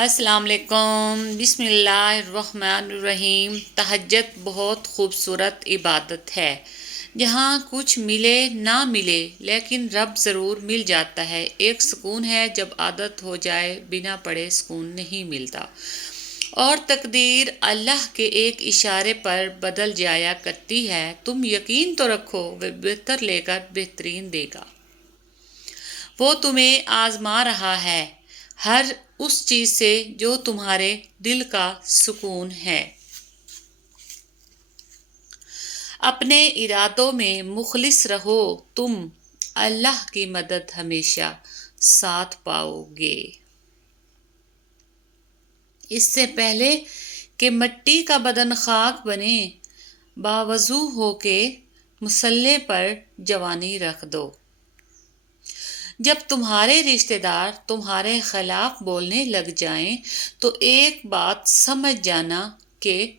السلام علیکم۔ بسم اللہ الرحمن الرحیم۔ تہجد بہت خوبصورت عبادت ہے جہاں کچھ ملے نہ ملے لیکن رب ضرور مل جاتا ہے۔ ایک سکون ہے جب عادت ہو جائے، بنا پڑھے سکون نہیں ملتا، اور تقدیر اللہ کے ایک اشارے پر بدل جایا کرتی ہے۔ تم یقین تو رکھو، وہ بہتر لے کر بہترین دے گا۔ وہ تمہیں آزما رہا ہے ہر اس چیز سے جو تمہارے دل کا سکون ہے۔ اپنے ارادوں میں مخلص رہو، تم اللہ کی مدد ہمیشہ ساتھ پاؤ گے۔ اس سے پہلے کہ مٹی کا بدن خاک بنے، باوضو ہو کے مصلے پر جوانی رکھ دو۔ جب تمہارے رشتہ دار تمہارے خلاف بولنے لگ جائیں تو ایک بات سمجھ جانا کہ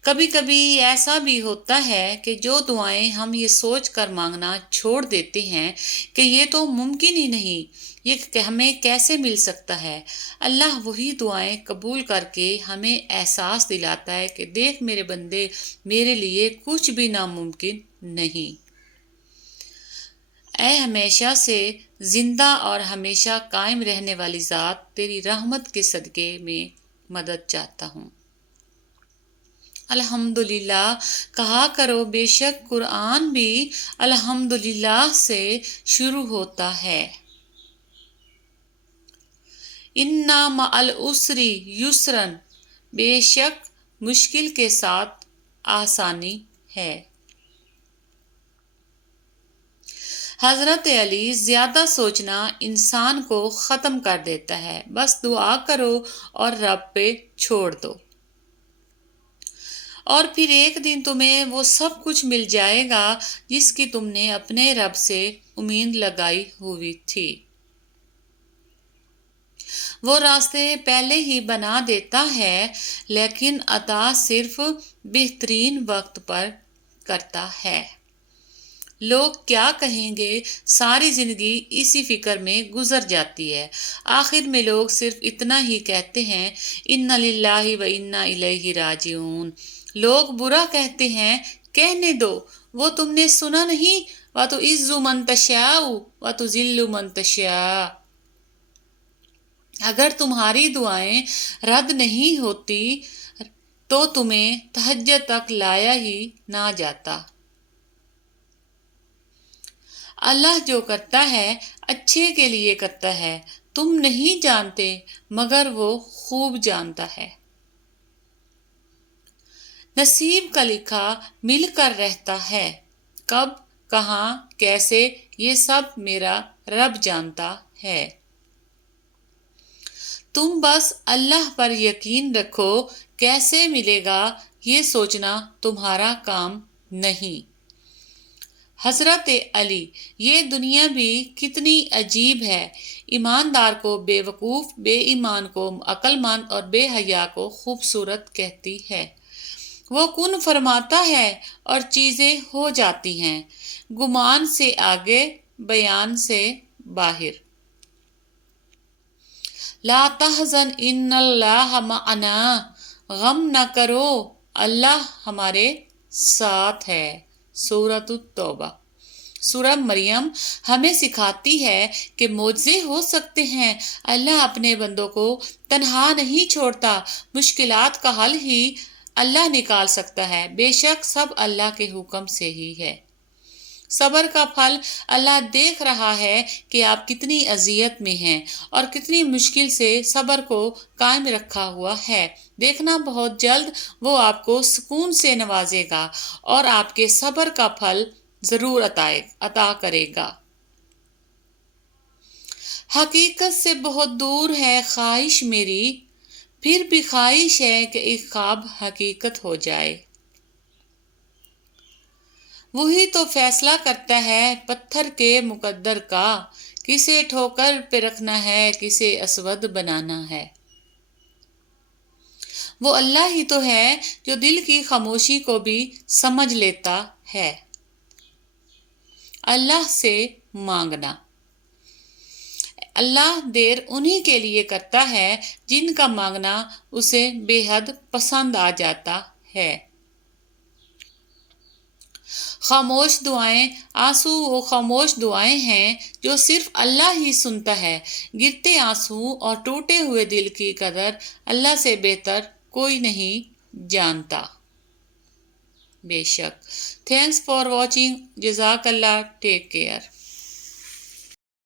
کبھی کبھی ایسا بھی ہوتا ہے کہ جو دعائیں ہم یہ سوچ کر مانگنا چھوڑ دیتے ہیں کہ یہ تو ممکن ہی نہیں، یہ ہمیں کیسے مل سکتا ہے، اللہ وہی دعائیں قبول کر کے ہمیں احساس دلاتا ہے کہ دیکھ میرے بندے، میرے لیے کچھ بھی ناممکن نہیں۔ اے ہمیشہ سے زندہ اور ہمیشہ قائم رہنے والی ذات، تیری رحمت کے صدقے میں مدد چاہتا ہوں۔ الحمدللہ کہا کرو، بے شک قرآن بھی الحمدللہ سے شروع ہوتا ہے۔ اِنَّ مَعَ الْعُسْرِ یُسْرًا، بے شک مشکل کے ساتھ آسانی ہے۔ حضرت علی، زیادہ سوچنا انسان کو ختم کر دیتا ہے، بس دعا کرو اور رب پہ چھوڑ دو، اور پھر ایک دن تمہیں وہ سب کچھ مل جائے گا جس کی تم نے اپنے رب سے امید لگائی ہوئی تھی۔ وہ راستے پہلے ہی بنا دیتا ہے، لیکن عطا صرف بہترین وقت پر کرتا ہے۔ لوگ کیا کہیں گے، ساری زندگی اسی فکر میں گزر جاتی ہے۔ آخر میں لوگ صرف اتنا ہی کہتے ہیں، اِنَّ لِلَّهِ وَإِنَّا إِلَيْهِ راجعون۔ لوگ برا کہتے ہیں، کہنے دو، وہ تم نے سنا نہیں، وَتُعِزُّ مَن تَشَاءُ وَتُذِلُّ مَن تَشَاءُ۔ اگر تمہاری دعائیں رد نہیں ہوتی تو تمہیں تہجد تک لایا ہی نہ جاتا۔ اللہ جو کرتا ہے اچھے کے لیے کرتا ہے، تم نہیں جانتے مگر وہ خوب جانتا ہے۔ نصیب کا لکھا مل کر رہتا ہے، کب، کہاں، کیسے، یہ سب میرا رب جانتا ہے۔ تم بس اللہ پر یقین رکھو، کیسے ملے گا یہ سوچنا تمہارا کام نہیں۔ حضرت علی، یہ دنیا بھی کتنی عجیب ہے، ایماندار کو بے وقوف، بے ایمان کو عقل مند اور بے حیا کو خوبصورت کہتی ہے۔ وہ کن فرماتا ہے اور چیزیں ہو جاتی ہیں، گمان سے آگے، بیان سے باہر۔ لا تحزن ان اللہ معنا، غم نہ کرو، اللہ ہمارے ساتھ ہے۔ سورۃ التوبہ۔ سورہ مریم ہمیں سکھاتی ہے کہ معجزے ہو سکتے ہیں، اللہ اپنے بندوں کو تنہا نہیں چھوڑتا، مشکلات کا حل ہی اللہ نکال سکتا ہے، بے شک سب اللہ کے حکم سے ہی ہے۔ صبر کا پھل اللہ دیکھ رہا ہے کہ آپ کتنی اذیت میں ہیں اور کتنی مشکل سے صبر کو قائم رکھا ہوا ہے۔ دیکھنا بہت جلد وہ آپ کو سکون سے نوازے گا اور آپ کے صبر کا پھل ضرور عطا کرے گا۔ حقیقت سے بہت دور ہے خواہش میری، پھر بھی خواہش ہے کہ ایک خواب حقیقت ہو جائے۔ وہی تو فیصلہ کرتا ہے پتھر کے مقدر کا، کسے ٹھوکر پہ رکھنا ہے، کسے اسود بنانا ہے۔ وہ اللہ ہی تو ہے جو دل کی خاموشی کو بھی سمجھ لیتا ہے۔ اللہ سے مانگنا۔ اللہ دیر انہی کے لیے کرتا ہے جن کا مانگنا اسے بے حد پسند آ جاتا ہے۔ خاموش دعائیں آنسو وہ خاموش دعائیں ہیں جو صرف اللہ ہی سنتا ہے۔ گرتے آنسو اور ٹوٹے ہوئے دل کی قدر اللہ سے بہتر کوئی نہیں جانتا۔ بے شک۔ Thanks for watching. جزاک اللہ۔ Take care.